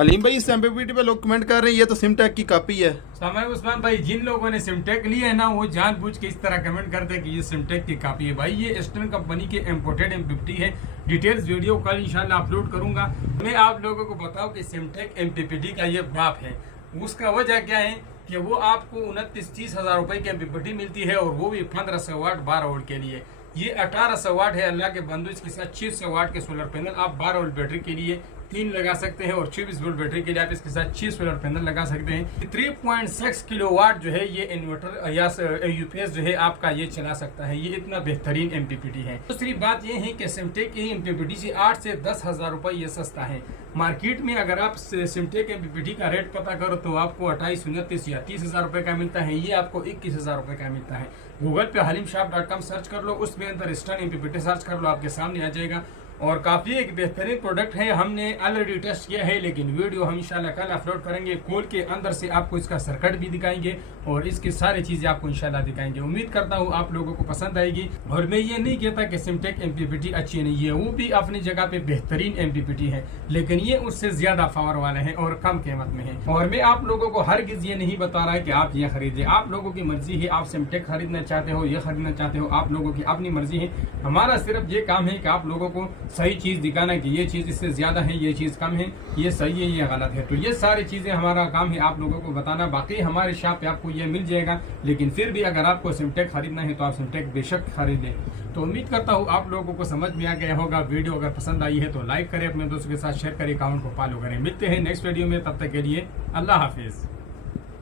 हलीम भाई, इस एमपीपीटी पे लोग कमेंट कर रहे हैं ये तो सिमटेक की कॉपी है। समय उस्मान भाई, जिन लोगों ने सिमटेक लिया है ना, वो जानबूझ के इस तरह कमेंट करते हैं कि ये सिमटेक की कॉपी है। भाई ये ईस्टर्न कंपनी के इम्पोर्टेड M50 है। डिटेल्स वीडियो कल इंशाल्लाह अपलोड करूंगा। मैं आप लोगों को बताऊं कि सिमटेक MPPT का ये बाप है। उसका वजह क्या है कि वो आपको 29-30 हजार रुपए की MPPT मिलती है, और वो भी 1500 वाट 12 वोल्ट के लिए। ये 1800 वाट है अल्लाह के बंदो। इसके साथ 600 वाट के सोलर पैनल आप 12 वोल्ट बैटरी के लिए 3 लगा सकते हैं, और 24 वोल्ट बैटरी के लिए आप इसके साथ 6 सोलर पैनल लगा सकते हैं। 3.6 किलोवाट जो है ये इन्वर्टर या UPS जो है आपका ये चला सकता है। ये इतना बेहतरीन MPPT है। दूसरी बात ये है कि सिमटेक की MPPT से 8 से 10 हजार रुपए ये सस्ता है। मार्केट में अगर आप सिमटेक MPPT का रेट पता करो तो आपको 28, 29 या 30 हजार रुपए का मिलता है। ये आपको 21 हजार रुपए का मिलता है। गूगल पे halimshop.com सर्च कर लो, उसमें अंदर ईस्टर्न MPPT सर्च कर लो, आपके सामने आ जाएगा। और काफी एक बेहतरीन प्रोडक्ट है। हमने ऑलरेडी टेस्ट किया है, लेकिन वीडियो हम इंशाल्लाह कल अपलोड करेंगे। खोल के अंदर से आपको इसका सर्किट भी दिखाएंगे और इसकी सारी चीजें आपको इंशाल्लाह दिखाएंगे। उम्मीद करता हूँ आप लोगों को पसंद आएगी। और मैं ये नहीं कहता कि सिमटेक MPPT अच्छी नहीं है, वो भी अपनी जगह पे बेहतरीन MPPT है, लेकिन ये उससे ज्यादा पावर वाले हैं और कम कीमत में है। और मैं आप लोगों को हरगिज ये नहीं बता रहा है कि आप ये खरीदे। आप लोगों की मर्जी है, आप सिमटेक खरीदना चाहते हो, ये खरीदना चाहते हो, आप लोगों की अपनी मर्जी है। हमारा सिर्फ ये काम है कि आप लोगों को सही चीज दिखाना कि ये चीज इससे ज्यादा है, ये चीज कम है, ये सही है, ये गलत है। तो ये सारी चीजें हमारा काम है आप लोगों को बताना। बाकी हमारे शॉप पे आपको ये मिल जाएगा, लेकिन फिर भी अगर आपको सिमटेक खरीदना है तो आप सिमटेक बेशक खरीदें। तो उम्मीद करता हूँ आप लोगों को समझ में आ गया होगा। वीडियो अगर पसंद आई है तो लाइक करें, अपने दोस्तों के साथ शेयर करें, अकाउंट को फॉलो करें। मिलते हैं नेक्स्ट वीडियो में, तब तक के लिए अल्लाह हाफिज।